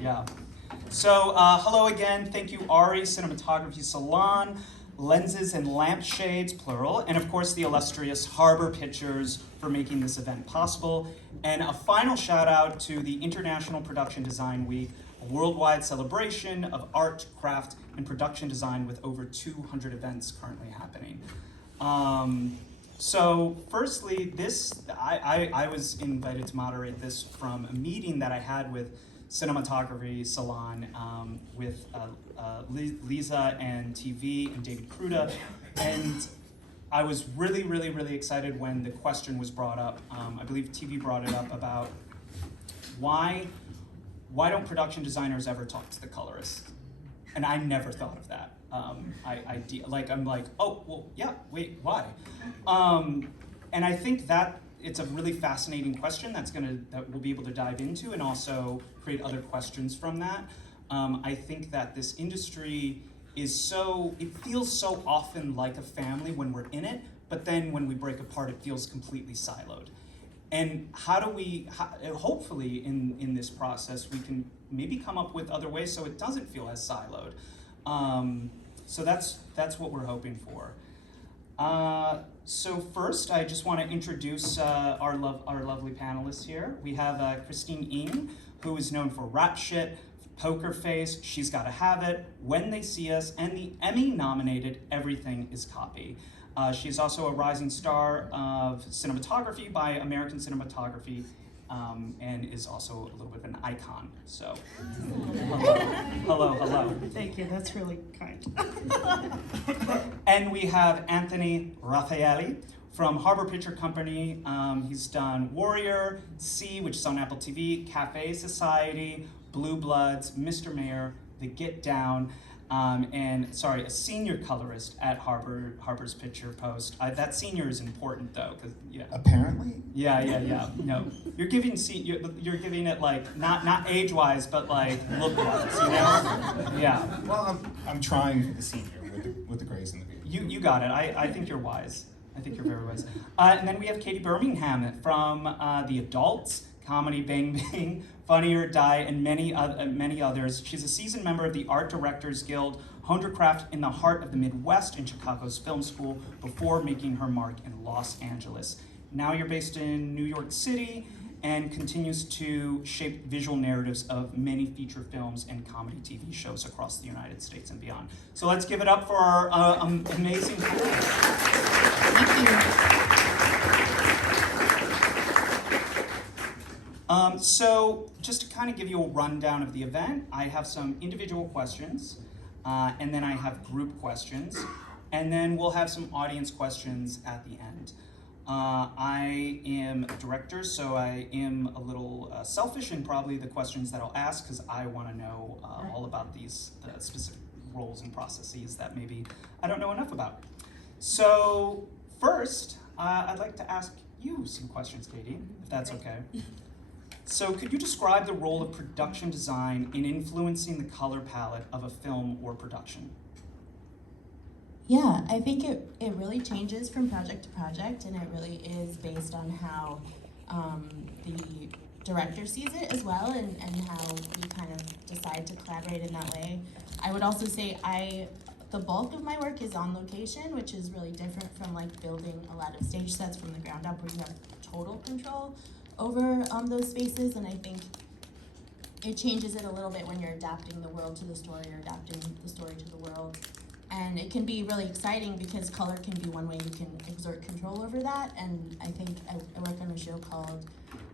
Yeah. So, hello again. Thank you, Arri Cinematography Salon, Lenses and Lampshades, plural, and of course the illustrious Harbor Pictures for making this event possible. And a final shout out to the International Production Design Week, a worldwide celebration of art, craft, and production design with over 200 events currently happening. So firstly, I was invited to moderate this from a meeting that I had with Cinematography Salon with Lisa and TV and David Cruda, and I was really excited when the question was brought up. I believe TV brought it up about why don't production designers ever talk to the colorists? And I never thought of that. I'm like, oh, well, yeah, wait, why? And I think that it's a really fascinating question that we'll be able to dive into and also create other questions from that. I think that this industry it feels so often like a family when we're in it, but then when we break apart, it feels completely siloed. And how do we, hopefully in this process, we can maybe come up with other ways so it doesn't feel as siloed. So that's what we're hoping for. So first, I just want to introduce our lovely panelists here. We have Christine Ng, who is known for Rap Shit, Poker Face, She's Gotta Have It, When They See Us, and the Emmy-nominated Everything is Copy. She's also a rising star of cinematography by American Cinematography, and is also a little bit of an icon. So, hello. Thank you, that's really kind. And we have Anthony Raffaelli from Harbor Picture Company. He's done Warrior, C, which is on Apple TV, Cafe Society, Blue Bloods, Mr. Mayor, The Get Down, a senior colorist at Harbor's Picture Post. That senior is important though, because Apparently. Yeah. No, you're giving it like not age-wise, but like look-wise, you know? Yeah. Well, I'm trying for the senior with the grace and the beauty. You got it. I think you're wise. I think you're very wise. And then we have Katie Birmingham from The Adults, Comedy Bang Bang, Funny or Die, and many others. She's a seasoned member of the Art Directors Guild, honed her craft in the heart of the Midwest in Chicago's film school before making her mark in Los Angeles. Now you're based in New York City and continues to shape visual narratives of many feature films and comedy TV shows across the United States and beyond. So let's give it up for our amazing panelists. Thank you. So just to kind of give you a rundown of the event, I have some individual questions, and then I have group questions, and then we'll have some audience questions at the end. I am a director, so I am a little selfish in probably the questions that I'll ask, because I want to know all about these specific roles and processes that maybe I don't know enough about. So first, I'd like to ask you some questions, Katie, if that's okay. So could you describe the role of production design in influencing the color palette of a film or production? Yeah, I think it really changes from project to project, and it really is based on how the director sees it as well, and how we kind of decide to collaborate in that way. I would also say the bulk of my work is on location, which is really different from like building a lot of stage sets from the ground up where you have total control over those spaces, and I think it changes it a little bit when you're adapting the world to the story or adapting the story to the world. And it can be really exciting because color can be one way you can exert control over that. And I think I work on a show called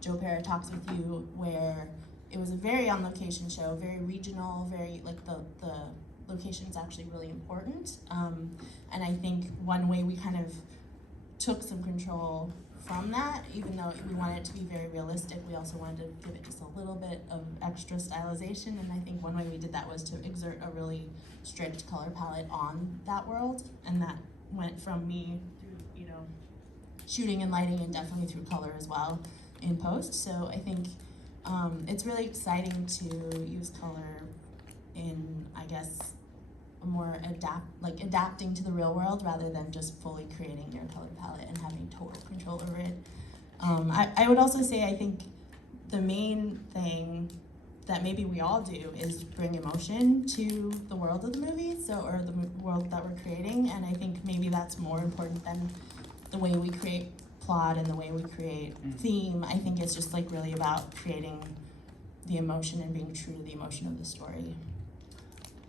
Joe Pera Talks With You, where it was a very on location show, very regional, very like the location is actually really important. And I think one way we kind of took some control from that, even though we wanted it to be very realistic, we also wanted to give it just a little bit of extra stylization, and I think one way we did that was to exert a really strict color palette on that world, and that went from me through, shooting and lighting, and definitely through color as well in post. So I think it's really exciting to use color in, I guess, a more adapting to the real world rather than just fully creating your color palette and having total control over it. I would also say I think the main thing that maybe we all do is bring emotion to the world of the movie, or the world that we're creating, and I think maybe that's more important than the way we create plot and the way we create theme. I think it's just like really about creating the emotion and being true to the emotion of the story.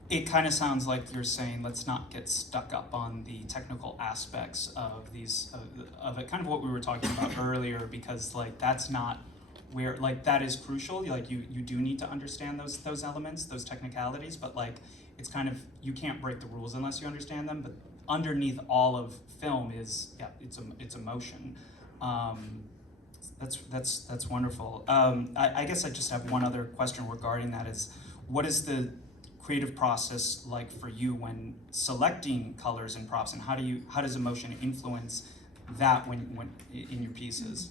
It kind of sounds like you're saying let's not get stuck up on the technical aspects of these of it, kind of what we were talking about earlier, because like that's not where, like, that is crucial. Like you do need to understand those elements, those technicalities, but like it's kind of, you can't break the rules unless you understand them. But underneath all of film is, yeah, it's emotion. That's wonderful. I guess I just have one other question regarding that, is what is the creative process like for you when selecting colors and props, and how does emotion influence that when in your pieces?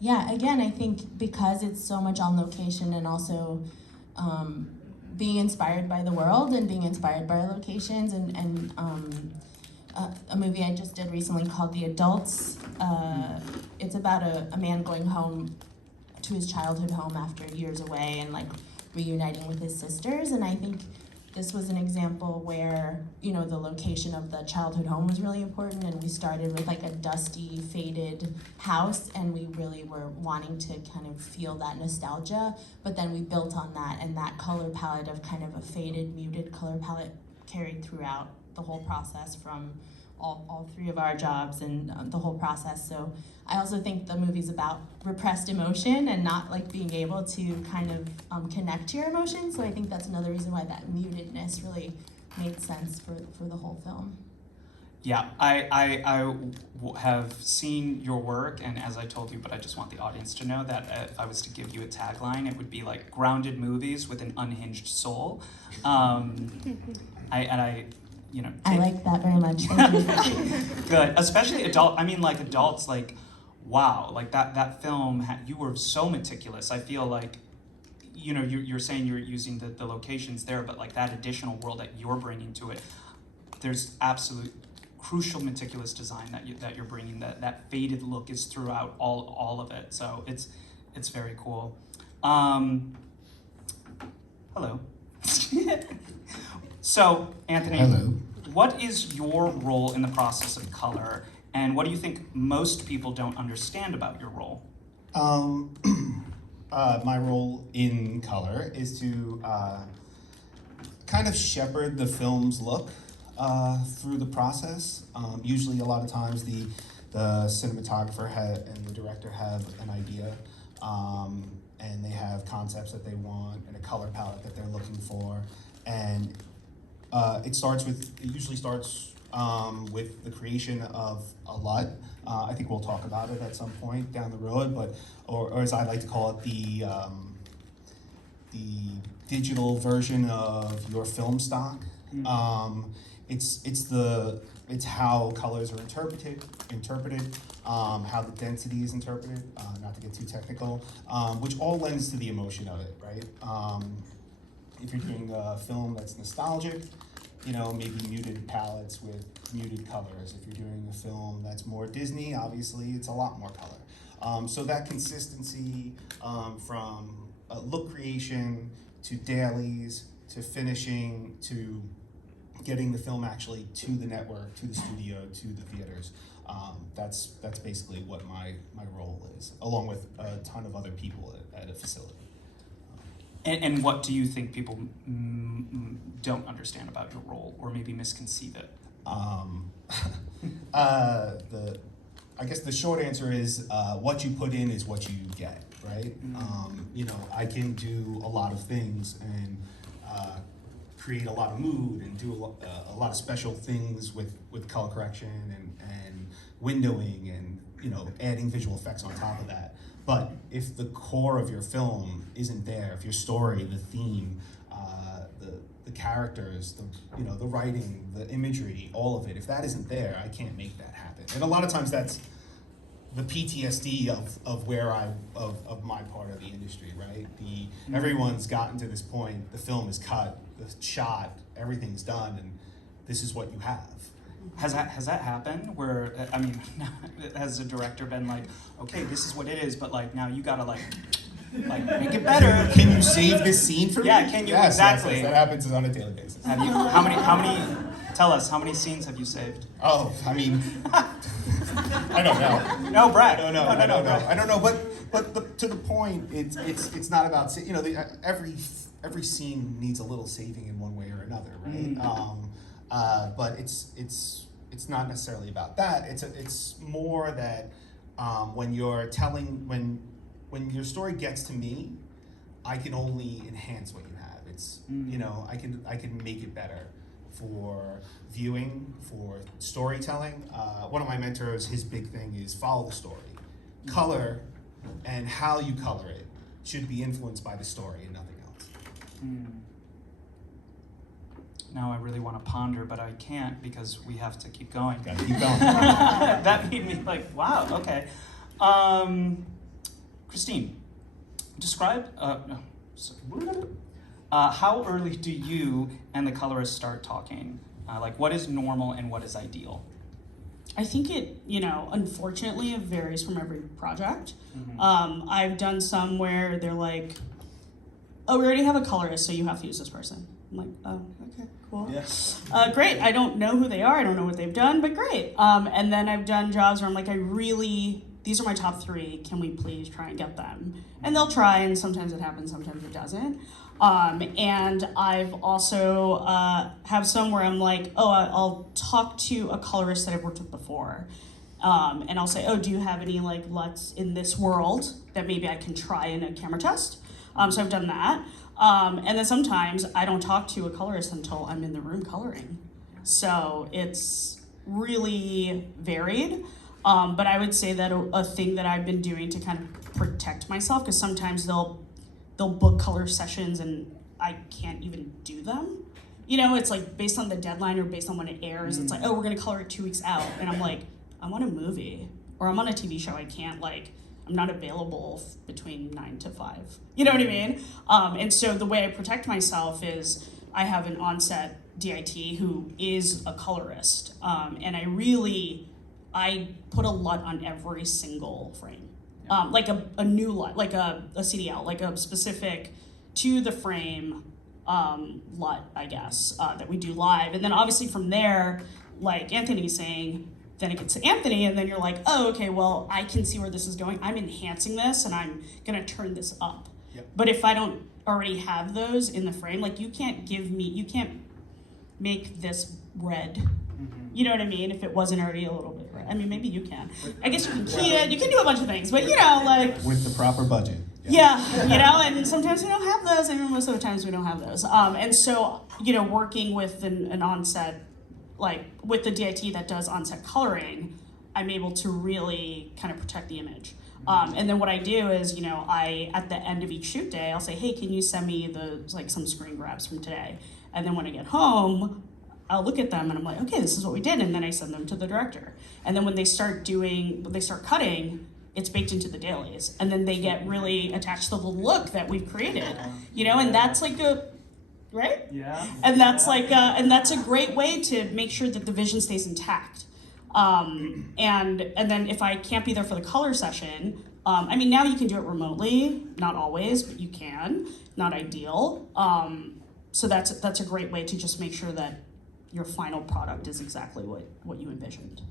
Yeah, again, I think because it's so much on location, and also being inspired by the world and being inspired by our locations, and a movie I just did recently called The Adults. It's about a man going home to his childhood home after years away and like reuniting with his sisters, and I think this was an example where, you know, the location of the childhood home was really important, and we started with like a dusty, faded house, and we really were wanting to kind of feel that nostalgia, but then we built on that, and that color palette of kind of a faded, muted color palette carried throughout the whole process from all three of our jobs and the whole process. So I also think the movie's about repressed emotion and not like being able to kind of connect to your emotions. So I think that's another reason why that mutedness really made sense for the whole film. Yeah, I have seen your work, and as I told you, but I just want the audience to know that if I was to give you a tagline, it would be like grounded movies with an unhinged soul. I like that very much. Thank you. Good, especially adults, like, wow, like that film, you were so meticulous. I feel like, you know, you're saying you're using the locations there, but like that additional world that you're bringing to it, there's absolute crucial meticulous design that you're bringing. That faded look is throughout all of it. So it's very cool. Hello. So, Anthony, Hello. what is your role in the process of color, and what do you think most people don't understand about your role? My role in color is to kind of shepherd the film's look through the process. Usually, a lot of times, the cinematographer and the director have an idea, and they have concepts that they want and a color palette that they're looking for, and it usually starts with the creation of a LUT. I think we'll talk about it at some point down the road, but or as I like to call it, the digital version of your film stock. It's how colors are interpreted, how the density is interpreted. Not to get too technical, which all lends to the emotion of it, right? If you're doing a film that's nostalgic, you know, maybe muted palettes with muted colors. If you're doing a film that's more Disney, obviously it's a lot more color. So that consistency from look creation to dailies to finishing to getting the film actually to the network, to the studio, to the theaters. That's basically what my role is, along with a ton of other people at a facility. And what do you think people don't understand about your role, or maybe misconceive it? I guess the short answer is what you put in is what you get, right? You know, I can do a lot of things and create a lot of mood and do a lot of special things with color correction and windowing and, you know, adding visual effects on top of that. But if the core of your film isn't there, if your story, the theme, the characters, the writing, the imagery, all of it, if that isn't there, I can't make that happen. And a lot of times that's the PTSD of my part of the industry, right? Everyone's gotten to this point, the film is cut, the shot, everything's done, and this is what you have. Has that happened where, I mean, has the director been like, okay, this is what it is, but like now you gotta like Like, make it better. Can you save this scene for me? Yeah, can you? Yes, Exactly. Yes, that happens on a daily basis. Have you? How many? Tell us, how many scenes have you saved? Oh, I mean, I don't know. No, Brad. I don't know. I don't know. But to the point, it's not about every scene needs a little saving in one way or another, right? But it's not necessarily about that. It's more that when you're telling when your story gets to me, I can only enhance what you have. It's I can make it better for viewing, for storytelling. One of my mentors, his big thing is follow the story. Color and how you color it should be influenced by the story and nothing else. Now I really want to ponder, but I can't because we have to keep going. Gotta keep going. That made me like, wow, okay. Christine, describe, how early do you and the colorist start talking? Like, what is normal and what is ideal? I think it, unfortunately, it varies from every project. I've done some where they're like, oh, we already have a colorist, so you have to use this person. I'm like, oh, okay, cool. Yeah. Great. I don't know who they are. I don't know what they've done, but great. And then I've done jobs where I'm like, these are my top 3. Can we please try and get them? And they'll try, and sometimes it happens, sometimes it doesn't. And I've also have some where I'm like, oh, I'll talk to a colorist that I've worked with before. And I'll say, oh, do you have any like LUTs in this world that maybe I can try in a camera test? So I've done that. And then sometimes I don't talk to a colorist until I'm in the room coloring. So it's really varied. But I would say that a thing that I've been doing to kind of protect myself, because sometimes they'll book color sessions and I can't even do them. It's like based on the deadline or based on when it airs, it's like, oh, we're gonna color it 2 weeks out. And I'm like, I'm on a movie or I'm on a TV show. I can't I'm not available between 9 to 5. You know what I mean? And so the way I protect myself is I have an on-set DIT who is a colorist. And I put a LUT on every single frame. Like a new LUT, like a CDL, like a specific to the frame LUT, I guess, that we do live. And then obviously from there, like Anthony's saying, then it gets to Anthony, and then you're like, oh, okay, well, I can see where this is going. I'm enhancing this, and I'm gonna turn this up. Yep. But if I don't already have those in the frame, like you can't make this red. You know what I mean? If it wasn't already a little bit red. I mean, maybe you can. I guess you can key it. You can do a bunch of things, but with the proper budget. Yeah, and sometimes we don't have those, and most of the times we don't have those. And so, working with an onset, like with the DIT that does onset coloring, I'm able to really kind of protect the image. And then what I do is, at the end of each shoot day, I'll say, hey, can you send me some screen grabs from today? And then when I get home, I'll look at them and I'm like, okay, this is what we did. And then I send them to the director. And then when they start cutting, it's baked into the dailies. And then they get really attached to the look that we've created, and that's like right? Yeah. And that's and that's a great way to make sure that the vision stays intact. And then if I can't be there for the color session, now you can do it remotely, not always, but you can, not ideal. So that's a great way to just make sure that your final product is exactly what you envisioned.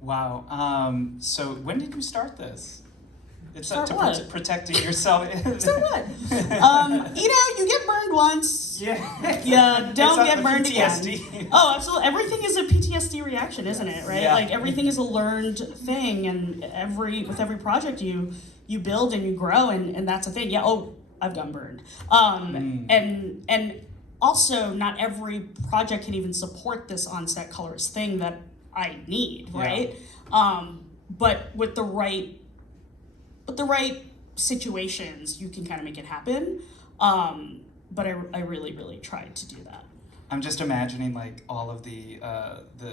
Wow. So when did you start this? It's protecting yourself. So what? You get burned once. Yeah. Yeah, don't get burned PTSD. again. Oh, absolutely. Everything is a PTSD reaction, isn't it? Right? Yeah. Like everything is a learned thing, and with every project you build and you grow, and that's a thing. Yeah. Oh, I've gotten burned. And also, not every project can even support this on-set colorist thing that I need, right? Yeah. But with the right situations, you can kind of make it happen. But I really, really tried to do that. I'm just imagining like all of the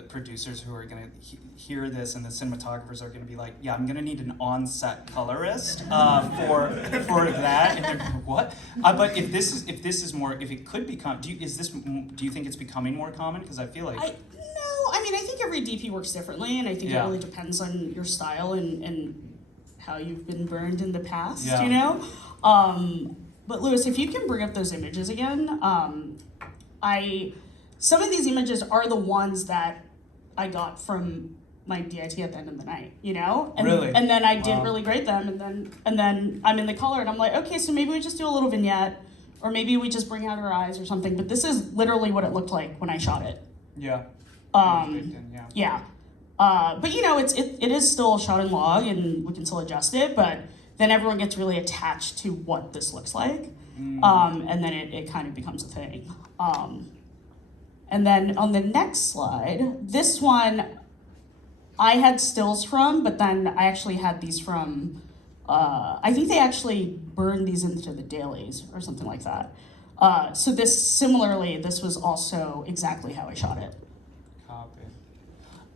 producers who are gonna hear this, and the cinematographers are gonna be like, yeah, I'm gonna need an on-set colorist for that. And they're like, what? But if it could become, do you think it's becoming more common? Because I feel like I think every DP works differently, and I think it really depends on your style and how you've been burned in the past. But Lewis, if you can bring up those images again, some of these images are the ones that I got from my DIT at the end of the night, you know? And, Really? And then I did Wow. really grade them, and then I'm in the color, and I'm like, okay, so maybe we just do a little vignette, or maybe we just bring out our eyes or something. But this is literally what it looked like when I shot it. Yeah. Yeah. But you know, it is still a shot in log, and we can still adjust it. But then everyone gets really attached to what this looks like, and then it kind of becomes a thing. And then on the next slide, this one I had stills from, but then I actually had these from. I think they actually burned these into the dailies or something like that. So this was also exactly how I shot it. Copy.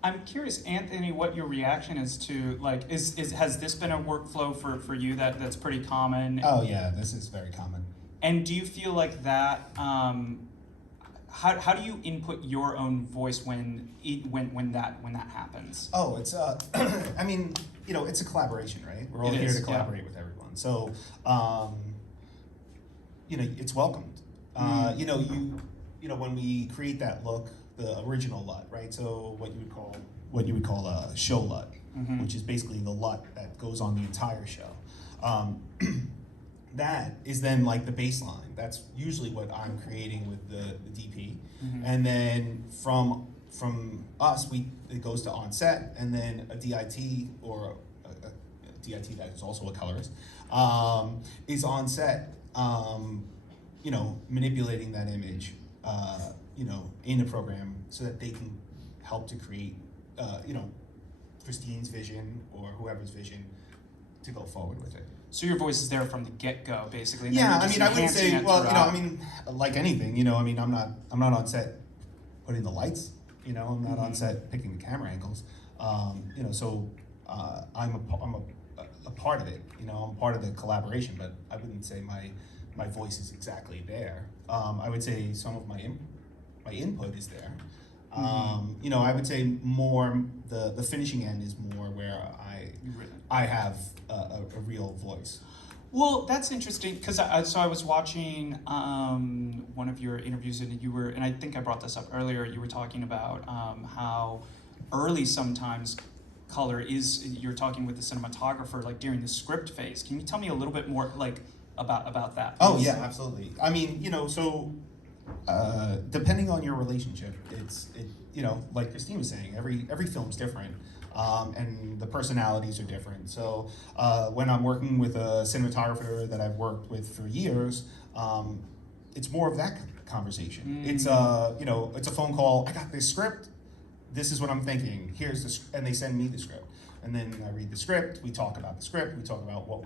I'm curious, Anthony, what your reaction is to, like, has this been a workflow for you that's pretty common? Oh yeah, this is very common. And do you feel like that, how do you input your own voice when that happens? Oh, it's I mean, you know, it's a collaboration, right? We're all It here is, to yeah. collaborate with everyone. So, you know, it's welcomed. You know, when we create that look, the original LUT, right? So what you would call a show LUT, which is basically the LUT that goes on the entire show. That is then like the baseline. That's usually what I'm creating with the DP. And then from us, it goes to on set, and then a DIT or a DIT that is also a colorist is on set, you know, manipulating that image, you know, in the program so that they can help to create, you know, Christine's vision or whoever's vision to go forward with it. So your voice is there from the get-go, basically. And then Yeah, you're I just mean, I wouldn't enhancing say, it well, you know, throughout. I mean, like anything, you know, I mean, I'm not on set putting the lights, you know, I'm not on set picking the camera angles, you know, so I'm a part of it, you know, I'm part of the collaboration, but I wouldn't say my voice is exactly there. I would say some of my input is there. You know, I would say more the finishing end is more where I have a real voice. Well, that's interesting because I was watching one of your interviews, and I think I brought this up earlier. You were talking about how early sometimes color is. You're talking with the cinematographer like during the script phase. Can you tell me a little bit more like about that? Oh yeah, absolutely. I mean, you know, so depending on your relationship, you know, like Christine was saying, every film's different. And the personalities are different. So when I'm working with a cinematographer that I've worked with for years, it's more of that conversation. It's you know, it's a phone call. I got this script. This is what I'm thinking. Here's the and they send me the script, and then I read the script. We talk about the script. We talk about what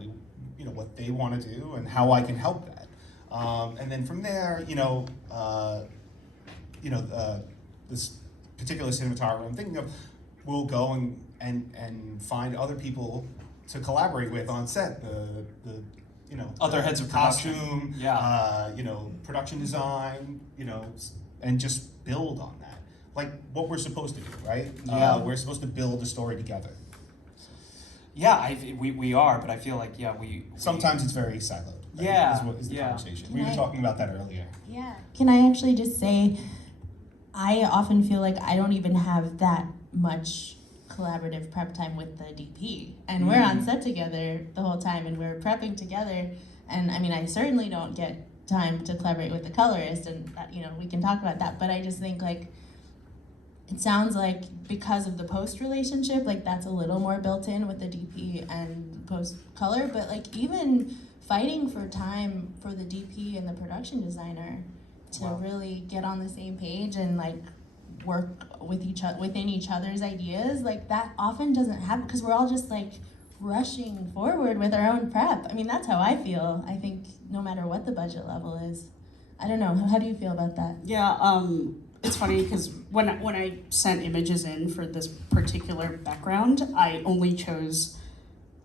what they want to do and how I can help that. And then from there, this particular cinematographer I'm thinking of will go and find other people to collaborate with on set. The Other heads of production. costume, Yeah. production design, and just build on that. Like what we're supposed to do, right? Yeah. We're supposed to build a story together. Yeah, we are, but I feel like we Sometimes it's very siloed. Right? Yeah, is the yeah. conversation. Can We were I- talking about that earlier. Yeah. Can I actually just say, I often feel like I don't even have that much collaborative prep time with the DP. And we're on set together the whole time and we're prepping together. And I mean, I certainly don't get time to collaborate with the colorist, and that, we can talk about that. But I just think like, it sounds like because of the post relationship, like that's a little more built in with the DP and post color. But like even fighting for time for the DP and the production designer to Wow. really get on the same page and like work with within each other's ideas, like that often doesn't happen because we're all just like rushing forward with our own prep. I mean, that's how I feel. I think no matter what the budget level is. I don't know. How do you feel about that? Yeah, it's funny because when I sent images in for this particular background, I only chose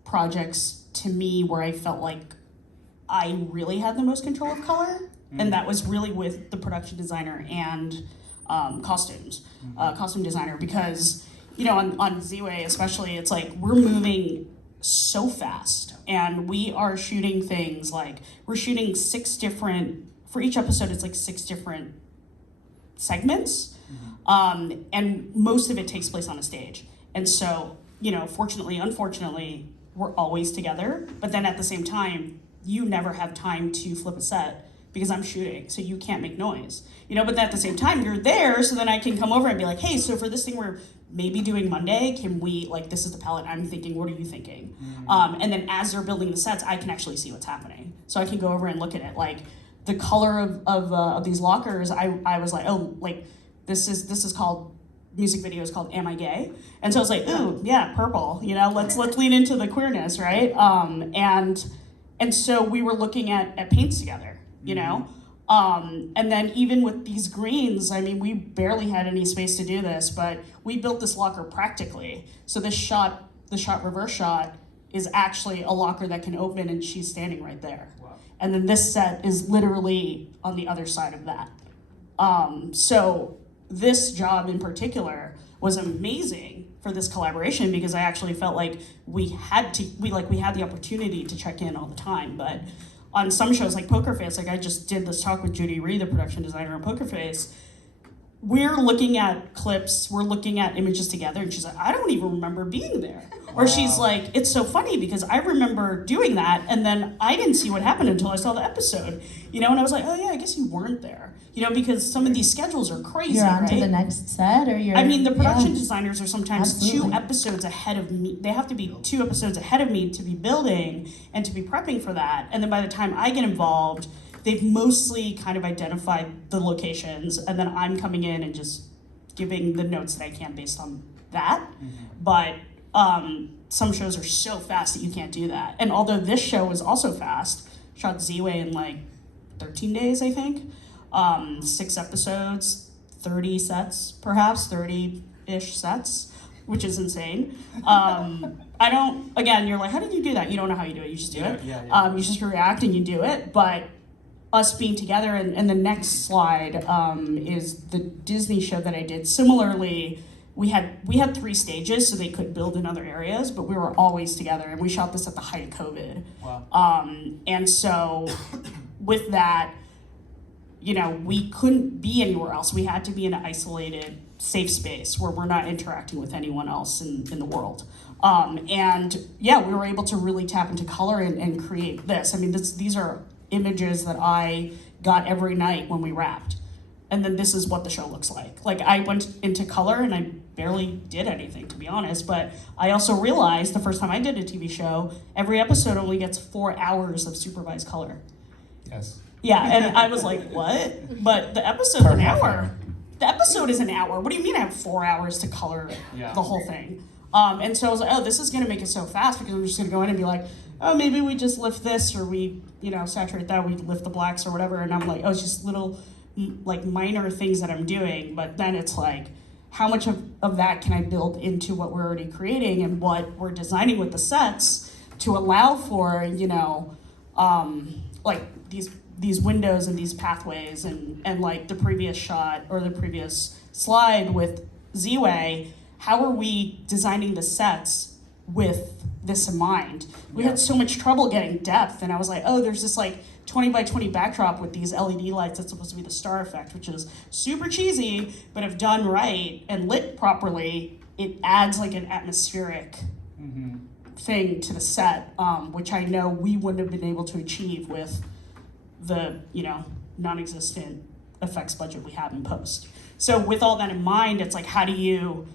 projects to me where I felt like I really had the most control of color, and that was really with the production designer and costume designer, because on Z-Way especially, it's like we're moving so fast, and we are shooting things like we're shooting 6 different, for each episode it's like 6 different segments, and most of it takes place on a stage. And so, you know, fortunately, unfortunately, we're always together, but then at the same time, you never have time to flip a set because I'm shooting, so you can't make noise, you know, but then at the same time, you're there, so then I can come over and be like, hey, so for this thing we're maybe doing Monday, can we, like, this is the palette I'm thinking, what are you thinking? And then as they're building the sets, I can actually see what's happening. So I can go over and look at it, like, the color of these lockers, I was like, oh, like, this is called, music video is called Am I Gay? And so I was like, ooh, yeah, purple, you know, let's lean into the queerness, right? And so we were looking at paints together, you know? And then even with these greens, I mean, we barely had any space to do this, but we built this locker practically. So this shot, reverse shot, is actually a locker that can open and she's standing right there. Wow. And then this set is literally on the other side of that. So this job in particular was amazing for this collaboration because I actually felt like we had the opportunity to check in all the time. But on some shows like Poker Face, like I just did this talk with Judy Rhee, the production designer on Poker Face, we're looking at clips, we're looking at images together, and she's like, I don't even remember being there. Or she's like, it's so funny because I remember doing that, and then I didn't see what happened until I saw the episode, you know, and I was like, oh yeah, I guess you weren't there, you know, because some of these schedules are crazy, You're on right? to the next set, or you're. I mean, the production yeah. designers are sometimes Absolutely. 2 episodes ahead of me. They have to be 2 episodes ahead of me to be building and to be prepping for that. And then by the time I get involved, they've mostly kind of identified the locations, and then I'm coming in and just giving the notes that I can based on that. But some shows are so fast that you can't do that. And although this show was also fast, shot Z-Way in like 13 days, I think. 6 episodes, 30 sets, perhaps 30-ish sets, which is insane. I don't, again, you're like, how did you do that? You don't know how you do it, you just do it. Yeah. You just react and you do it, but us being together, and the next slide is the Disney show that I did. Similarly, we had 3 stages, so they could build in other areas, but we were always together, and we shot this at the height of COVID. Wow. And so with that, you know, we couldn't be anywhere else. We had to be in an isolated, safe space where we're not interacting with anyone else in the world. And yeah, we were able to really tap into color and create this. I mean, these are images that I got every night when we wrapped. And then this is what the show looks like. Like, I went into color and I barely did anything, to be honest, but I also realized the first time I did a TV show, every episode only gets 4 hours of supervised color. Yes. Yeah, and I was like, what? But the episode's an hour. The episode is an hour. What do you mean I have 4 hours to color the whole thing? And so I was like, oh, this is gonna make it so fast because I'm just gonna go in and be like, oh, maybe we just lift this, or we, you know, saturate that, we lift the blacks or whatever. And I'm like, oh, it's just little, like, minor things that I'm doing. But then it's like, how much of that can I build into what we're already creating and what we're designing with the sets to allow for, you know, like these windows and these pathways and like the previous shot or the previous slide with Z-Way, how are we designing the sets with this in mind? We had so much trouble getting depth, and I was like, oh, there's this like 20 by 20 backdrop with these LED lights that's supposed to be the star effect, which is super cheesy, but if done right and lit properly, it adds like an atmospheric thing to the set, which I know we wouldn't have been able to achieve with the, you know, non-existent effects budget we have in post. So with all that in mind, it's like, how do you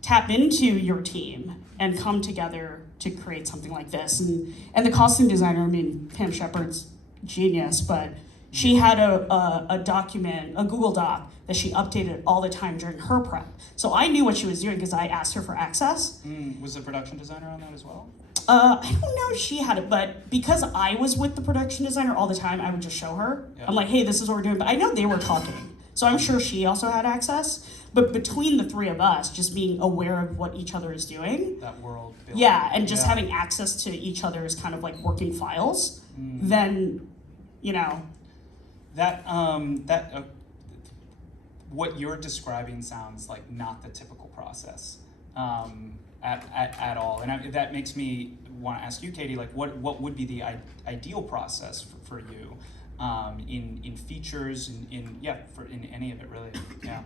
tap into your team and come together to create something like this? And the costume designer, I mean, Pam Shepard's genius, but she had a document, a Google Doc, that she updated all the time during her prep. So I knew what she was doing because I asked her for access. Was the production designer on that as well? I don't know if she had it, but because I was with the production designer all the time, I would just show her. Yeah. I'm like, hey, this is what we're doing. But I know they were talking, so I'm sure she also had access. But between the 3 of us, just being aware of what each other is doing. That world building. Yeah, and just having access to each other's kind of like working files, then, you know. What you're describing sounds like not the typical process. at all. And that makes me want to ask you, Katie, like what would be the ideal process for you in features, in any of it really? Yeah.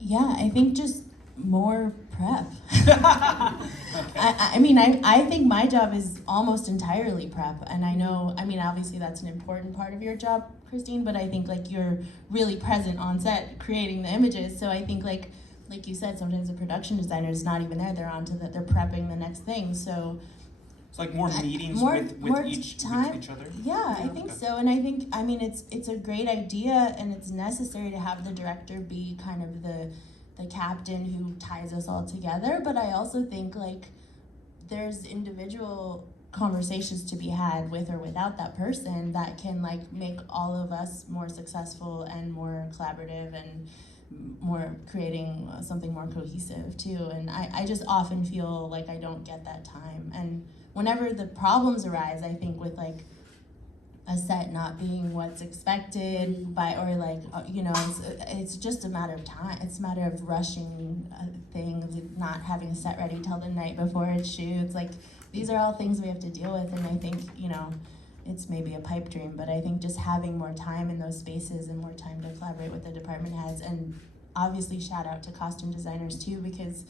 Yeah, I think just more prep. Okay. I mean, I think my job is almost entirely prep, and I know, I mean, obviously that's an important part of your job, Christine, but I think like you're really present on set creating the images, so I think like you said, sometimes the production designer is not even there, they're they're prepping the next thing, so. It's like more meetings with each other? Yeah, I think so, and I mean, it's a great idea, and it's necessary to have the director be kind of the captain who ties us all together, but I also think like there's individual conversations to be had with or without that person that can like make all of us more successful and more collaborative and more creating something more cohesive too. And I just often feel like I don't get that time, and whenever the problems arise, I think with like a set not being what's expected by, or like, you know, it's just a matter of time. It's a matter of rushing things, not having a set ready till the night before it shoots. Like, these are all things we have to deal with, and I think, you know, it's maybe a pipe dream, but I think just having more time in those spaces and more time to collaborate with the department heads, and obviously shout out to costume designers too, because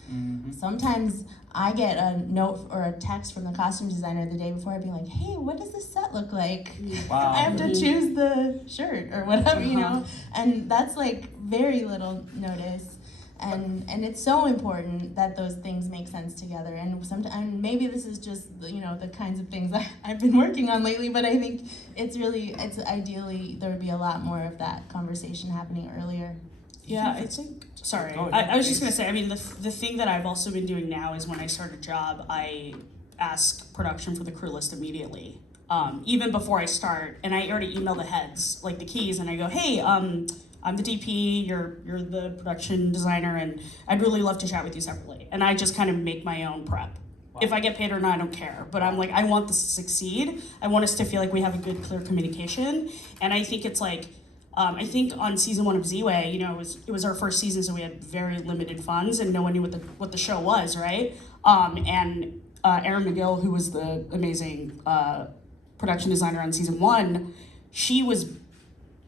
sometimes I get a note or a text from the costume designer the day before being like, hey, what does this set look like? Wow. I have to choose the shirt or whatever, you know? And that's like very little notice. And it's so important that those things make sense together. And sometimes maybe this is just, you know, the kinds of things I've been working on lately, but I think it's ideally there would be a lot more of that conversation happening earlier. Yeah, I think, sorry, Go ahead. I was just gonna say, I mean, the thing that I've also been doing now is when I start a job, I ask production for the crew list immediately, even before I start, and I already email the heads, like the keys, and I go, hey, I'm the DP, you're the production designer, and I'd really love to chat with you separately. And I just kind of make my own prep. Wow. If I get paid or not, I don't care, but I'm like, I want this to succeed. I want us to feel like we have a good, clear communication, and I think it's like, I think on season 1 of Z-Way, you know, it was our first season, so we had very limited funds, and no one knew what the show was, right? And Erin McGill, who was the amazing production designer on season 1, she was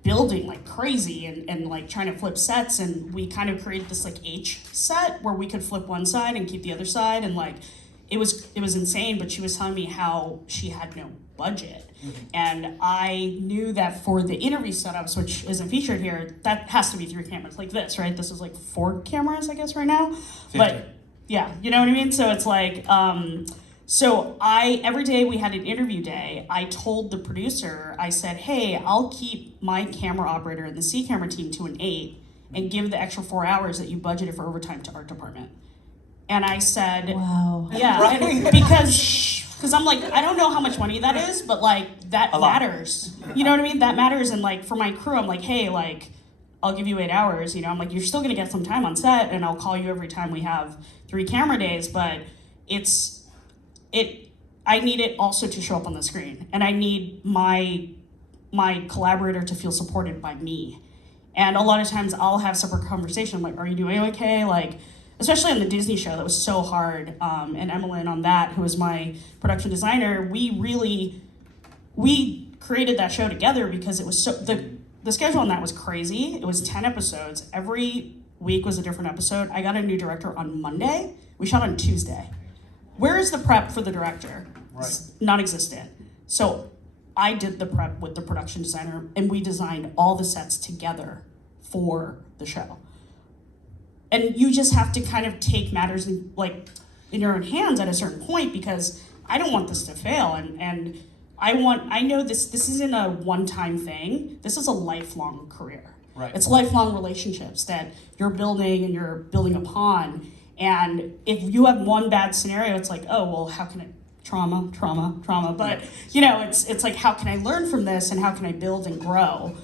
building like crazy and like trying to flip sets, and we kind of created this like H set where we could flip one side and keep the other side, and like it was insane. But she was telling me how she had no budget. And I knew that for the interview setups, which isn't featured here, that has to be 3 cameras like this, right? This is like 4 cameras, I guess, right now. 50. But yeah, you know what I mean? So it's like, so every day we had an interview day, I told the producer, I said, hey, I'll keep my camera operator and the C camera team to an 8 and give the extra 4 hours that you budgeted for overtime to art department. And I said, Wow. yeah, Right. and because I'm like, I don't know how much money that is, but like that A lot. matters. You know what I mean? That matters. And like for my crew, I'm like, hey, like I'll give you 8 hours. You know, I'm like, you're still gonna get some time on set, and I'll call you every time we have 3 camera days. But I need it also to show up on the screen, and I need my collaborator to feel supported by me. And a lot of times I'll have separate conversation. I'm like, are you doing okay? Like, especially on the Disney show, that was so hard. And Emmeline on that, who was my production designer, we created that show together because it was so, the schedule on that was crazy. It was 10 episodes. Every week was a different episode. I got a new director on Monday. We shot on Tuesday. Where is the prep for the director? Right. Non-existent. So I did the prep with the production designer, and we designed all the sets together for the show. And you just have to kind of take matters in your own hands at a certain point, because I don't want this to fail, and I know this isn't a one-time thing. This is a lifelong career. Right. It's lifelong relationships that you're building upon. And if you have one bad scenario, it's like, oh, well, how can it trauma. But you know, it's like, how can I learn from this, and how can I build and grow?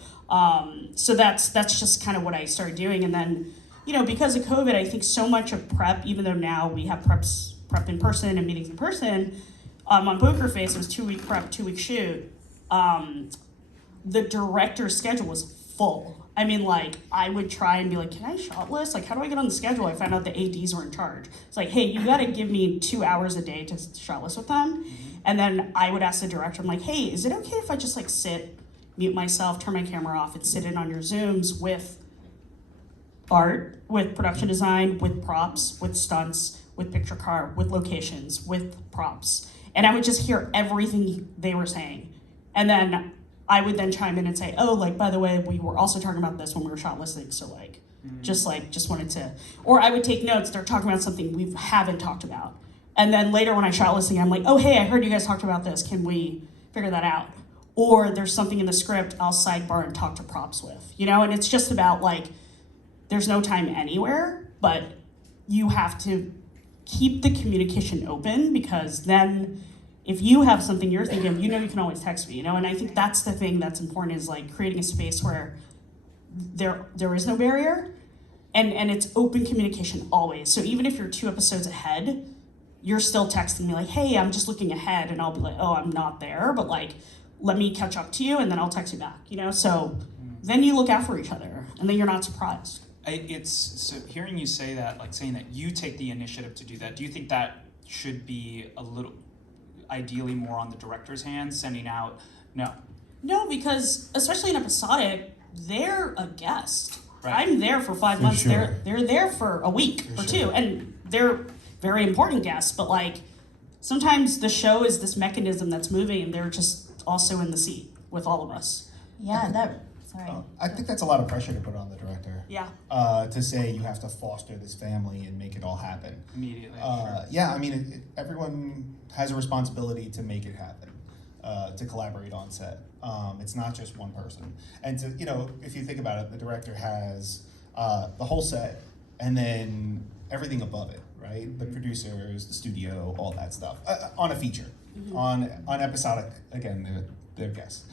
So that's just kind of what I started doing. And then, you know, because of COVID, I think so much of prep, even though now we have prep in person and meetings in person, on Poker Face it was 2-week prep, 2-week shoot. The director's schedule was full. I mean, like, I would try and be like, can I shot list? Like, how do I get on the schedule? I found out the ADs were in charge. It's like, hey, you gotta give me 2 hours a day to shot list with them. And then I would ask the director, I'm like, hey, is it okay if I just like sit, mute myself, turn my camera off, and sit in on your Zooms with art, with production design, with props, with stunts, with picture car, with locations, with props. And I would just hear everything they were saying. And then I would then chime in and say, oh, like, by the way, we were also talking about this when we were shot listing, so just wanted to, or I would take notes, they're talking about something we haven't talked about. And then later when I shot listing, I'm like, oh, hey, I heard you guys talked about this, can we figure that out? Or there's something in the script I'll sidebar and talk to props with, and it's just about like, there's no time anywhere, but you have to keep the communication open, because then if you have something you're thinking of, you can always text me, and I think that's the thing that's important, is like creating a space where there is no barrier, and it's open communication always. So even if you're 2 episodes ahead, you're still texting me like, hey, I'm just looking ahead, and I'll be like, oh, I'm not there, but like, let me catch up to you, and then I'll text you back, so then you look out for each other, and then you're not surprised. So hearing you say that, like saying that you take the initiative to do that, do you think that should be a little, ideally more on the director's hands, sending out, No, because especially in episodic, they're a guest. Right. I'm there for 5 For months. sure. They're there for a week For or sure. 2, and they're very important guests. But like, sometimes the show is this mechanism that's moving, and they're just also in the seat with all of us. Yeah, sorry. I think that's a lot of pressure to put on the director. Yeah. To say you have to foster this family and make it all happen. immediately? Yeah, I mean, everyone has a responsibility to make it happen, to collaborate on set. It's not just one person. And to, if you think about it, the director has the whole set and then everything above it, right? The producers, the studio, all that stuff. On a feature. On episodic, again, they're guests.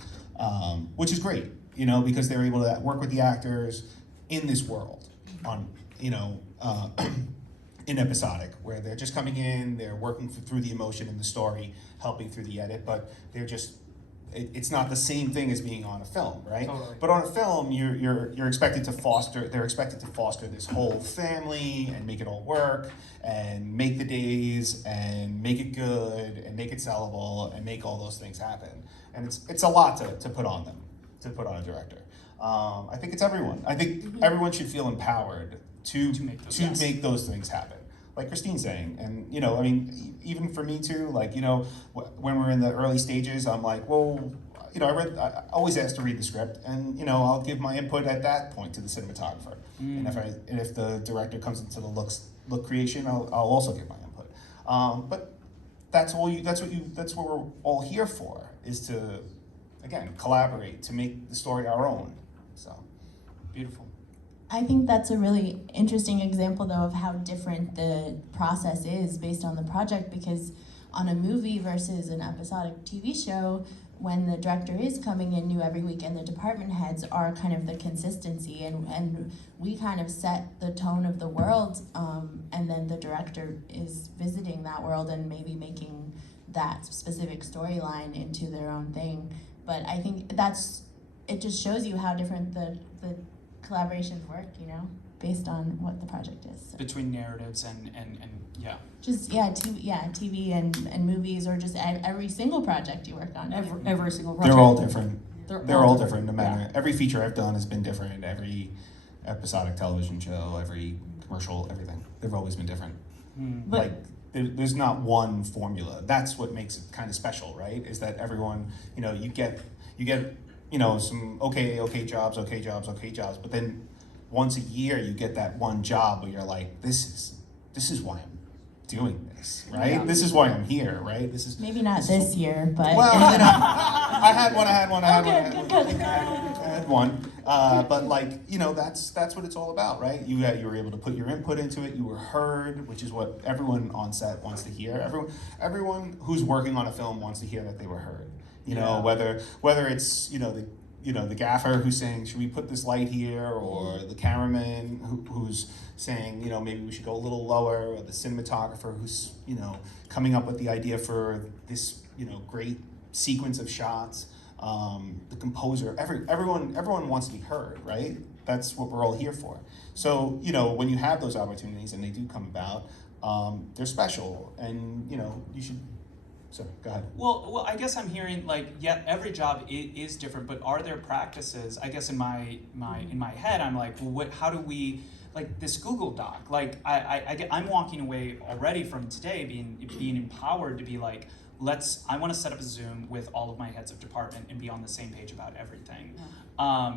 Which is great, because they're able to work with the actors in this world on, in episodic, where they're just coming in, they're working through the emotion in the story, helping through the edit, but they're just, it's not the same thing as being on a film, right? Totally. But on a film, you're expected to they're expected to foster this whole family and make it all work and make the days and make it good and make it sellable and make all those things happen. And it's a lot to put on them, to put on a director. I think it's everyone. I think everyone should feel empowered to make those things happen. Like Christine's saying, and I mean, even for me too, like, when we're in the early stages, I'm like, well, I always ask to read the script, and I'll give my input at that point to the cinematographer. And if the director comes into the look creation, I'll also give my input. But that's what we're all here for, is to, again, collaborate to make the story our own. So Beautiful. I think that's a really interesting example, though, of how different the process is based on the project, because on a movie versus an episodic TV show, when the director is coming in new every week and the department heads are kind of the consistency, and we kind of set the tone of the world, and then the director is visiting that world and maybe making that specific storyline into their own thing. But I think it just shows you how different the collaborations work, based on what the project is. So. Between narratives and yeah. Just TV and movies, or just every single project you work on. Every single project. they're all different. They're all different, no matter. Yeah. Every feature I've done has been different. Every episodic television show, every commercial, everything. They've always been different. But There's not one formula. That's what makes it kind of special, right? Is that everyone, you get some okay jobs, but then once a year you get that one job where you're like, this is why I'm doing this, right? Yeah. This is why I'm here, right? Maybe not this year, but Well, I had one. Good. I had one. But that's what it's all about, right? You were able to put your input into it. You were heard, which is what everyone on set wants to hear. Everyone who's working on a film wants to hear that they were heard. Whether it's the gaffer who's saying, should we put this light here, or the cameraman who's saying, maybe we should go a little lower, or the cinematographer who's coming up with the idea for this great sequence of shots. the composer, everyone wants to be heard, right? That's what we're all here for. So, you know, when you have those opportunities and they do come about, they're special, and, you know, you should, so, go ahead. Well, I guess I'm hearing like, yeah, every job is different, but are there practices? I guess in my head, I'm like, well, how do we, like this Google Doc? Like, I'm walking away already from today being empowered to be like, I want to set up a Zoom with all of my heads of department and be on the same page about everything,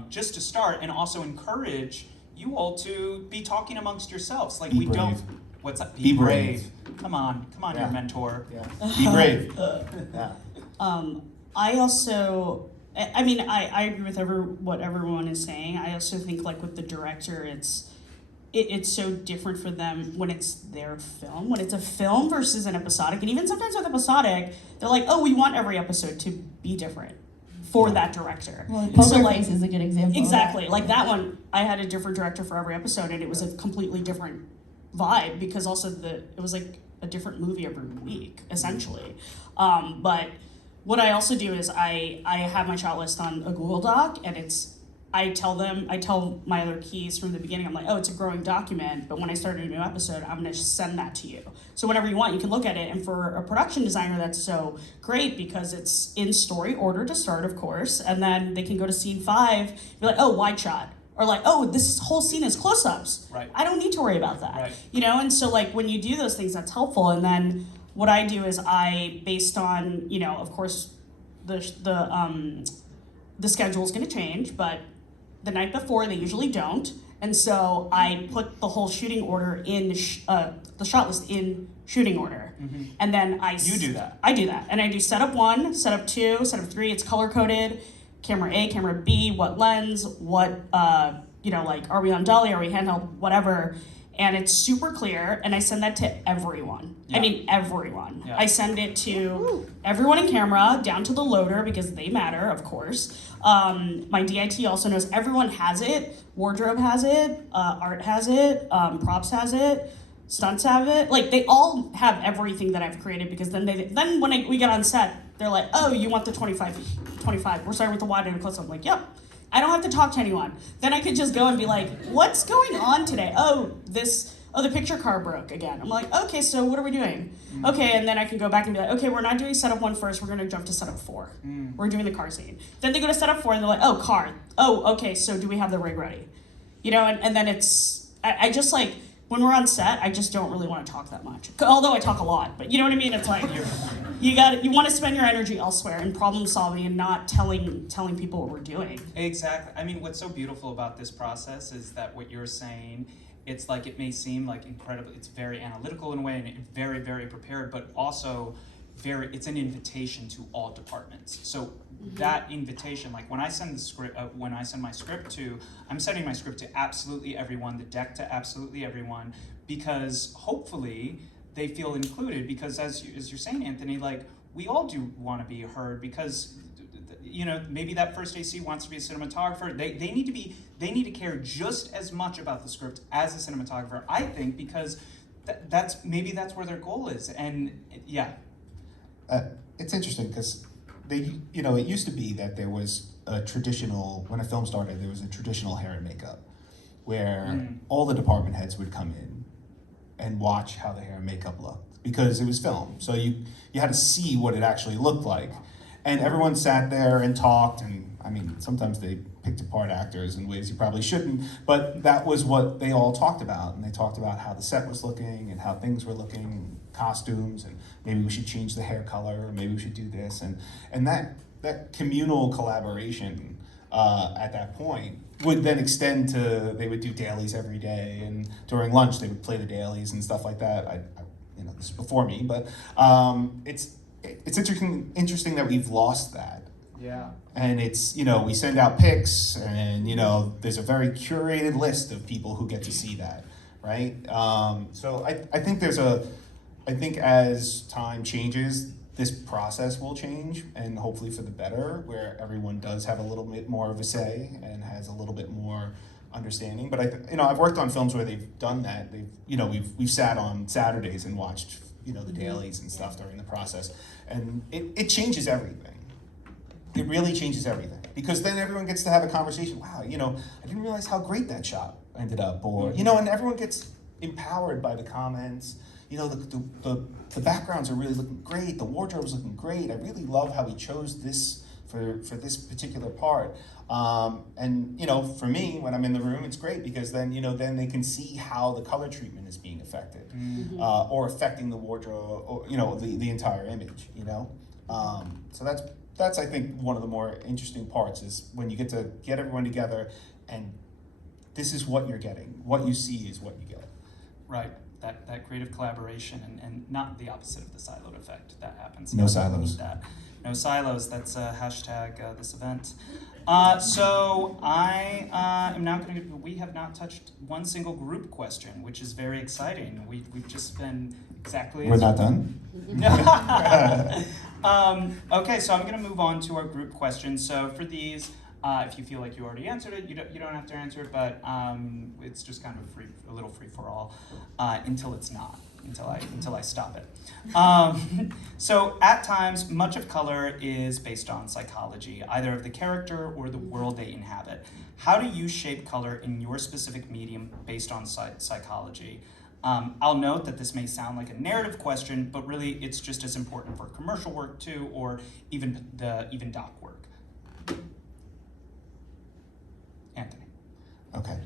just to start, and also encourage you all to be talking amongst yourselves. Like, Be brave. What's up? Be brave. Come on, Yeah. your mentor. Yeah. Be brave. Yeah. I also, I mean, I agree with what everyone is saying. I also think like with the director, it's so different for them when it's their film, when it's a film versus an episodic. And even sometimes with episodic, they're like, oh, we want every episode to be different for that director. Well, And Poker like, Face is a good example. exactly. Of that. Like that one, I had a different director for every episode, and it was a completely different vibe because also it was like a different movie every week, essentially. But what I also do is I have my shot list on a Google Doc, and I tell my other keys from the beginning, I'm like, oh, it's a growing document, but when I start a new episode, I'm gonna send that to you. So whenever you want, you can look at it. And for a production designer, that's so great because it's in story order to start, of course, and then they can go to scene 5, be like, oh, wide shot. Or like, oh, this whole scene is close-ups. Right. I don't need to worry about that. Right. You know, and so like when you do those things, that's helpful. And then what I do is based on, you know, of course, the schedule is going to change, but the night before they usually don't, and so I put the whole shooting order in the shot list in shooting order, and then You do that. I do that, and I do setup 1, setup 2, setup 3. It's color coded, camera A, camera B, what lens, what you know, like are we on dolly, are we handheld, whatever. And it's super clear, and I send that to everyone. Yeah. I mean, everyone. Yeah. I send it to everyone in camera, down to the loader, because they matter, of course. My DIT also knows everyone has it. Wardrobe has it. Art has it. Props has it. Stunts have it. Like, they all have everything that I've created, because then when we get on set, they're like, oh, you want the 25. We're starting with the wide and close. I'm like, yep. I don't have to talk to anyone. Then I could just go and be like, what's going on today? Oh, the picture car broke again. I'm like, okay, so what are we doing? Okay, and then I can go back and be like, okay, we're not doing setup 1 first, we're gonna jump to setup 4. We're doing the car scene. Then they go to setup 4 and they're like, oh, car. Oh, okay, so do we have the rig ready? You know, and then I just like, when we're on set, I just don't really want to talk that much. Although I talk a lot, but you know what I mean? It's like, you want to spend your energy elsewhere in problem solving and not telling people what we're doing. Exactly. I mean, what's so beautiful about this process is that what you're saying, it's like, it may seem like incredibly, it's very analytical in a way and very, very prepared, but also it's an invitation to all departments. So that invitation, like when I send my script to, I'm sending my script to absolutely everyone, the deck to absolutely everyone, because hopefully they feel included, because as you're saying, Anthony, like we all do want to be heard, because you know, maybe that first AC wants to be a cinematographer. They need to care just as much about the script as a cinematographer, I think, because that's where their goal is. And yeah. It's interesting because it used to be that there was when a film started, there was a traditional hair and makeup where all the department heads would come in and watch how the hair and makeup looked, because it was film. So you had to see what it actually looked like. And everyone sat there and talked, and I mean, sometimes they picked apart actors in ways you probably shouldn't, but that was what they all talked about. And they talked about how the set was looking and how things were looking, costumes, and maybe we should change the hair color, or maybe we should do this. And that communal collaboration at that point would then extend to, they would do dailies every day, and during lunch they would play the dailies and stuff like that. This is before me, but it's interesting that we've lost that. Yeah. And it's, we send out pics, and, there's a very curated list of people who get to see that, right? So I think as time changes, this process will change, and hopefully for the better, where everyone does have a little bit more of a say and has a little bit more understanding. But I've worked on films where they've done that. We've sat on Saturdays and watched, the dailies and stuff during the process, and it changes everything. it really changes everything, because then everyone gets to have a conversation. Wow, you know, I didn't realize how great that shot ended up, or you know, and everyone gets empowered by the comments. You know, the backgrounds are really looking great. The wardrobe's looking great. I really love how he chose this for this particular part. And you know, for me, when I'm in the room, it's great, because then, you know, then they can see how the color treatment is being affected, or affecting the wardrobe, or, you know, the entire image, you know? So that's, I think, one of the more interesting parts, is when you get to get everyone together and this is what you're getting. What you see is what you get. Right. That creative collaboration, and not the opposite of the siloed effect that happens. No We silos. need that. No silos. That's hashtag this event. So I am now going to. We have not touched one single group question, which is very exciting. We've just been exactly. We're not done? Okay, so I'm going to move on to our group questions. So for these, if you feel like you already answered it, you don't have to answer it, but it's just kind of a little free for all until it's not, until I stop it. So at times, much of color is based on psychology, either of the character or the world they inhabit. How do you shape color in your specific medium based on psychology? I'll note that this may sound like a narrative question, but really it's just as important for commercial work too, or even doc work. Anthony. Okay.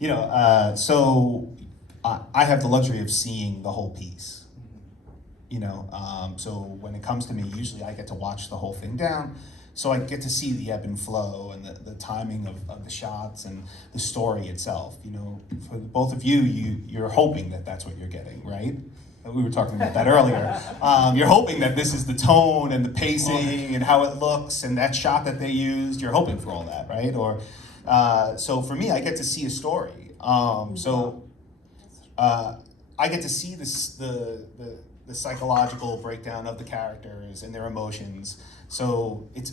You know, so I have the luxury of seeing the whole piece. You know, so when it comes to me, usually I get to watch the whole thing down. So I get to see the ebb and flow and the timing of the shots and the story itself. You know, for both of you're hoping that that's what you're getting, right? We were talking about that earlier. You're hoping that this is the tone and the pacing and how it looks and that shot that they used. You're hoping for all that, right? Or so for me, I get to see a story. I get to see the psychological breakdown of the characters and their emotions. So it's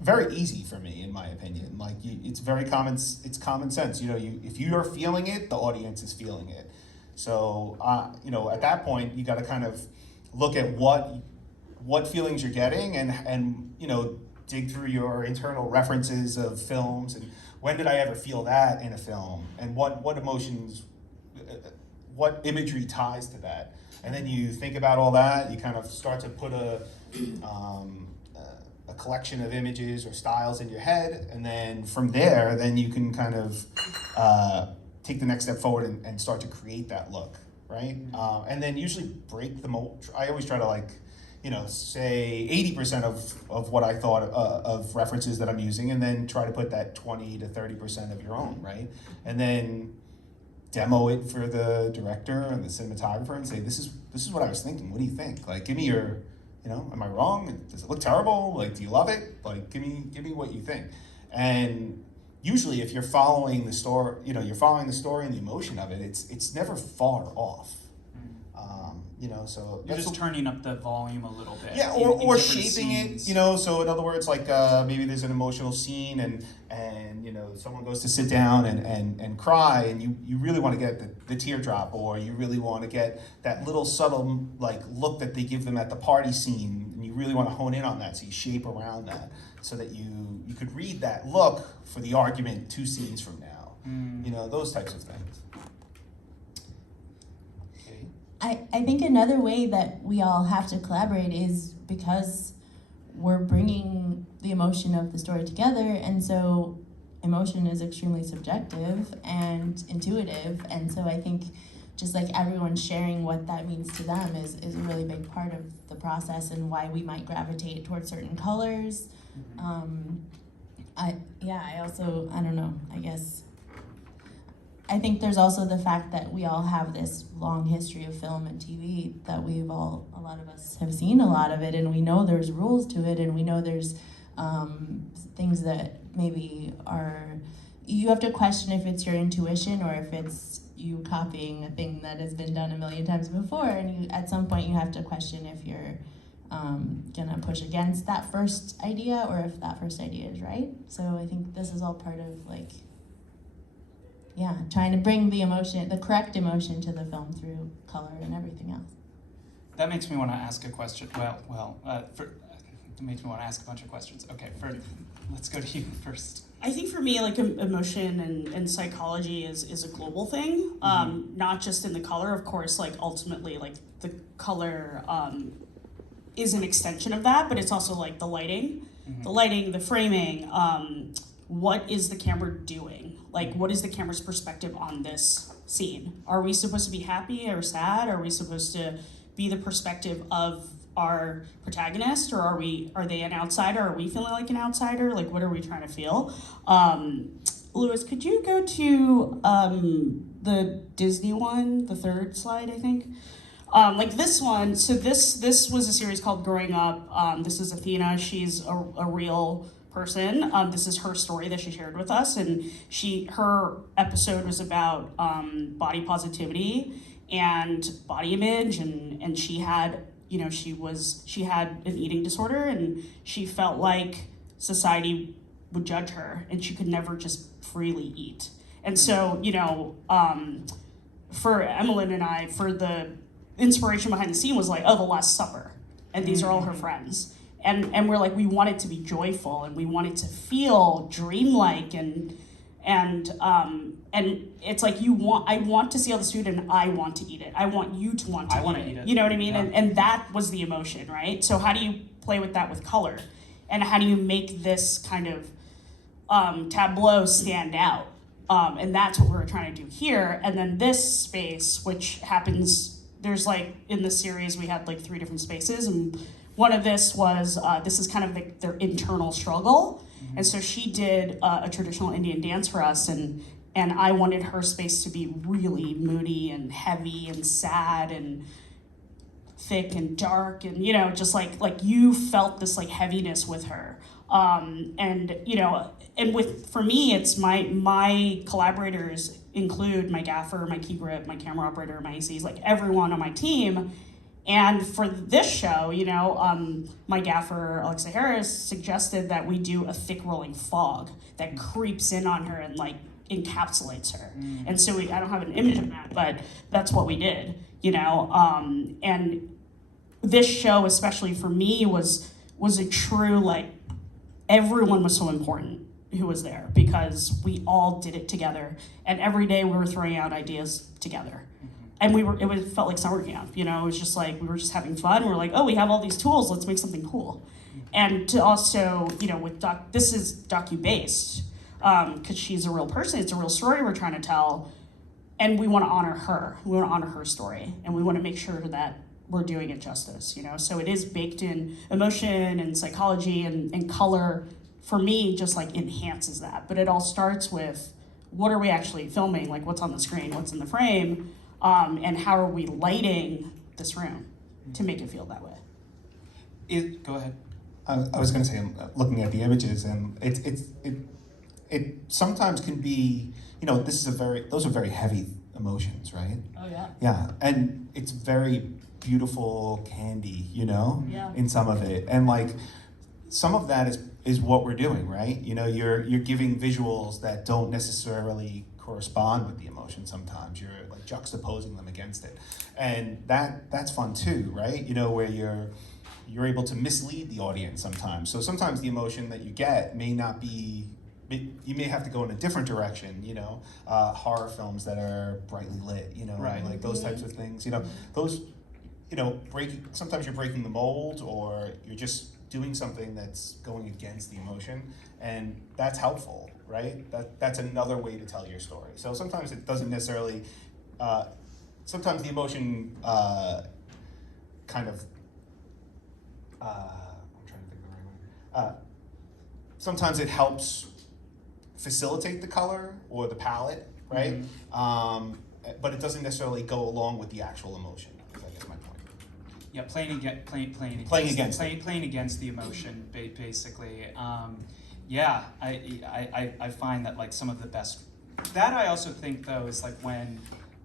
very easy for me, in my opinion. Like it's common sense. You know, if you are feeling it, the audience is feeling it. So, you know, at that point, you got to kind of look at what feelings you're getting, and you know, dig through your internal references of films, and when did I ever feel that in a film, and what emotions, what imagery ties to that, and then you think about all that. You kind of start to put a collection of images or styles in your head, and then from there, then you can kind of take the next step forward and start to create that look, right? And then usually break the mold. I always try to, like, you know, say 80% of what I thought of references that I'm using, and then try to put that 20 to 30% of your own, right? And then demo it for the director and the cinematographer and say, this is what I was thinking. What do you think? Like, give me your, you know, am I wrong? Does it look terrible? Like, do you love it? Like, give me what you think. And usually, if you're following the story, you know, you're following the story and the emotion of it, it's never far off. You know, so You're just turning up the volume a little bit. Yeah, in or different shaping scenes. it. You know, so in other words, like maybe there's an emotional scene, and you know, someone goes to sit down and cry, and you really want to get the teardrop, or you really want to get that little subtle, like, look that they give them at the party scene, and you really want to hone in on that, so you shape around that, so that you could read that look for the argument 2 scenes from now. You know, those types of things. I think another way that we all have to collaborate is because we're bringing the emotion of the story together, and so emotion is extremely subjective and intuitive, and so I think just like everyone sharing what that means to them is a really big part of the process, and why we might gravitate towards certain colors. I don't know, I guess I think there's also the fact that we all have this long history of film and TV, that a lot of us have seen a lot of it, and we know there's rules to it, and we know there's things that maybe you have to question if it's your intuition or if it's you copying a thing that has been done a million times before, and at some point you have to question if you're gonna push against that first idea or if that first idea is right. So I think this is all part of, like, trying to bring the correct emotion to the film through color and everything else. That makes me want to ask a question. It makes me want to ask a bunch of questions. Okay, let's go to you first. I think for me, like emotion and psychology is a global thing, not just in the color. Of course, like ultimately, like the color is an extension of that, but it's also like the lighting, the framing. What is the camera doing? Like, what is the camera's perspective on this scene? Are we supposed to be happy or sad? Are we supposed to be the perspective of our protagonist, or are they an outsider? Are we feeling like an outsider? Like, what are we trying to feel? Lewis, could you go to the Disney one, the third slide, I think? Like this one, so this was a series called Growing Up. This is Athena. She's a real person. This is her story that she shared with us, and her episode was about body positivity and body image, and she had, you know, she had an eating disorder, and she felt like society would judge her and she could never just freely eat. And so, you know, for Emmeline and I, for the inspiration behind the scene was like, oh, the Last Supper, and these are all her friends. And we're like, we want it to be joyful, and we want it to feel dreamlike, and it's like I want to see all the food, and I want to eat it. I want you to want to eat it. You know what I mean? Yeah. And that was the emotion, right? So how do you play with that with color? And how do you make this kind of tableau stand out? And that's what we're trying to do here. And then this space, which happens, there's like, in the series, we had like 3 different spaces, and one of this was, this is kind of their internal struggle. And so she did a traditional Indian dance for us, and I wanted her space to be really moody and heavy and sad and thick and dark, and, you know, just like you felt this like heaviness with her. And, you know, and for me, it's my collaborators include my gaffer, my key grip, my camera operator, my ACs, like everyone on my team. And for this show, you know, my gaffer, Alexa Harris, suggested that we do a thick rolling fog that creeps in on her and like encapsulates her. And so I don't have an image of that, but that's what we did, you know. And this show, especially for me, was a true, like, everyone was so important who was there, because we all did it together, and every day we were throwing out ideas together. And it felt like summer camp, you know. It was just like, we were just having fun. We're like, oh, we have all these tools, let's make something cool. And to also, you know, with this is docu-based, because she's a real person, it's a real story we're trying to tell, and we want to honor her. We want to honor her story, and we want to make sure that we're doing it justice, you know. So it is baked in emotion and psychology, and color, for me, just like enhances that. But it all starts with, what are we actually filming? Like, what's on the screen, what's in the frame? And how are we lighting this room to make it feel that way? Go ahead. I was going to say, I'm looking at the images, and it sometimes can be, you know, those are very heavy emotions, right? Oh yeah. Yeah, and it's very beautiful candy, you know, Yeah. in some of it, and like some of that is what we're doing, right? You know, you're giving visuals that don't necessarily correspond with the emotion. Sometimes you're like juxtaposing them against it, and that's fun too, right? You know, where you're able to mislead the audience sometimes. So sometimes the emotion that you get may not be, you may have to go in a different direction, you know. Horror films that are brightly lit, you know, Right. like those types of things, you know, those, you know, sometimes you're breaking the mold, or you're just doing something that's going against the emotion, and that's helpful, right? That's another way to tell your story. So sometimes it doesn't necessarily, sometimes the emotion kind of, I'm trying to think of the right word. Sometimes it helps facilitate the color or the palette, right? But it doesn't necessarily go along with the actual emotion, I guess my point. Yeah, playing against the emotion, basically. Yeah, I find that like some of the best. That I also think though is like when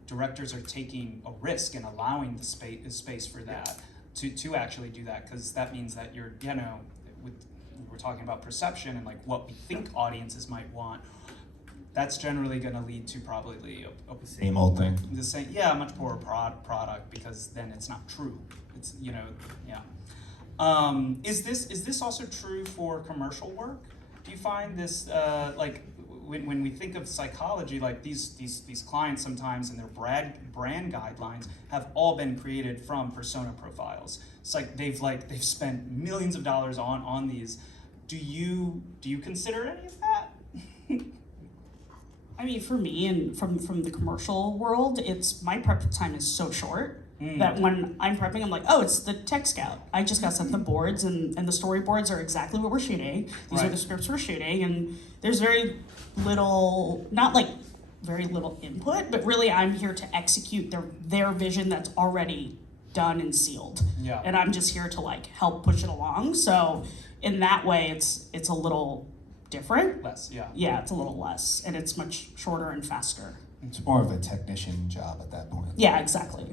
directors are taking a risk and allowing the space for that to actually do that, because that means that you're, you know, we're talking about perception and like what we think audiences might want. That's generally going to lead to probably a Same old thing. The same, yeah, a much poorer product, because then it's not true. It's, you know, yeah. Is this also true for commercial work? Do you find this like when we think of psychology, like these clients sometimes in their brand guidelines have all been created from persona profiles. It's like they've spent millions of dollars on these. Do you consider any of that? I mean, for me and from the commercial world, it's my prep time is so short that when I'm prepping, I'm like, oh, it's the tech scout. I just got sent the boards, and the storyboards are exactly what we're shooting. These are Right. the scripts we're shooting, and there's very little, not like very little input, but really I'm here to execute their vision that's already done and sealed. Yeah. And I'm just here to like help push it along. So in that way, it's a little different. Less, yeah. Yeah, it's a little less, and it's much shorter and faster. It's more of a technician job at that point. Yeah, exactly.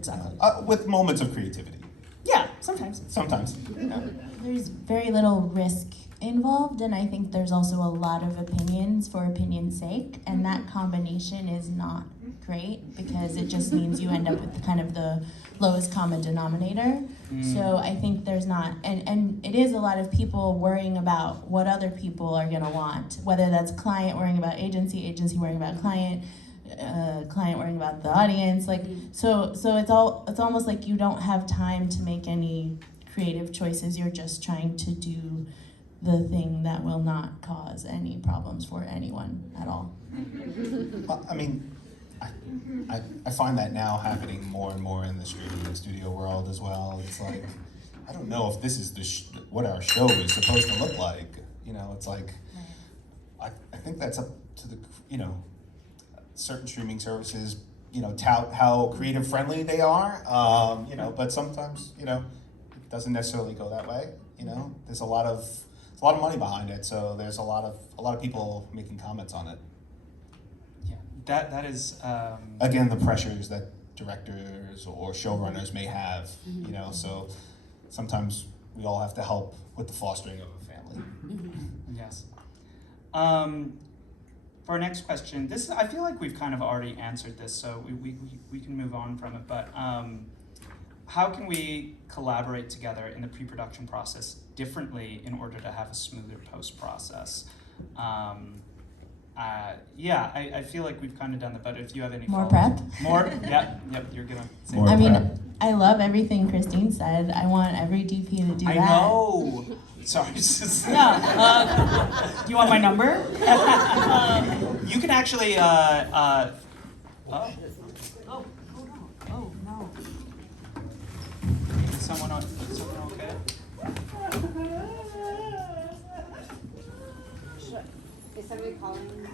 With moments of creativity. Yeah, sometimes. Sometimes. Yeah. There's very little risk involved, and I think there's also a lot of opinions for opinion's sake, and that combination is not great because it just means you end up with kind of the lowest common denominator. So I think there's not, and it is a lot of people worrying about what other people are gonna want, whether that's client worrying about agency, agency worrying about client, client worrying about the audience, like so it's almost like you don't have time to make any creative choices. You're just trying to do the thing that will not cause any problems for anyone at all. Well, I mean, I find that now happening more and more in the streaming and studio world as well. It's like, I don't know if this is what our show is supposed to look like. You know, it's like, I think that's up to the, certain streaming services, tout how creative friendly they are, but sometimes, it doesn't necessarily go that way. There's a lot of money behind it, so there's a lot of people making comments on it. Yeah, that is. Again, the pressures that directors or showrunners may have, so sometimes we all have to help with the fostering of a family. Yes. For our next question, I feel like we've kind of already answered this, so we can move on from it. But how can we collaborate together in the pre-production process differently in order to have a smoother post-process? I feel like we've kind of done that, but if you have any More follow-ups- prep? More? Yep, you're gonna say More I mean, prep. I love everything Christine said. I want every DP to do I that. know. Sorry. Yeah. Do you want my number? You can actually, Oh no. Oh no. is someone okay? Is somebody calling?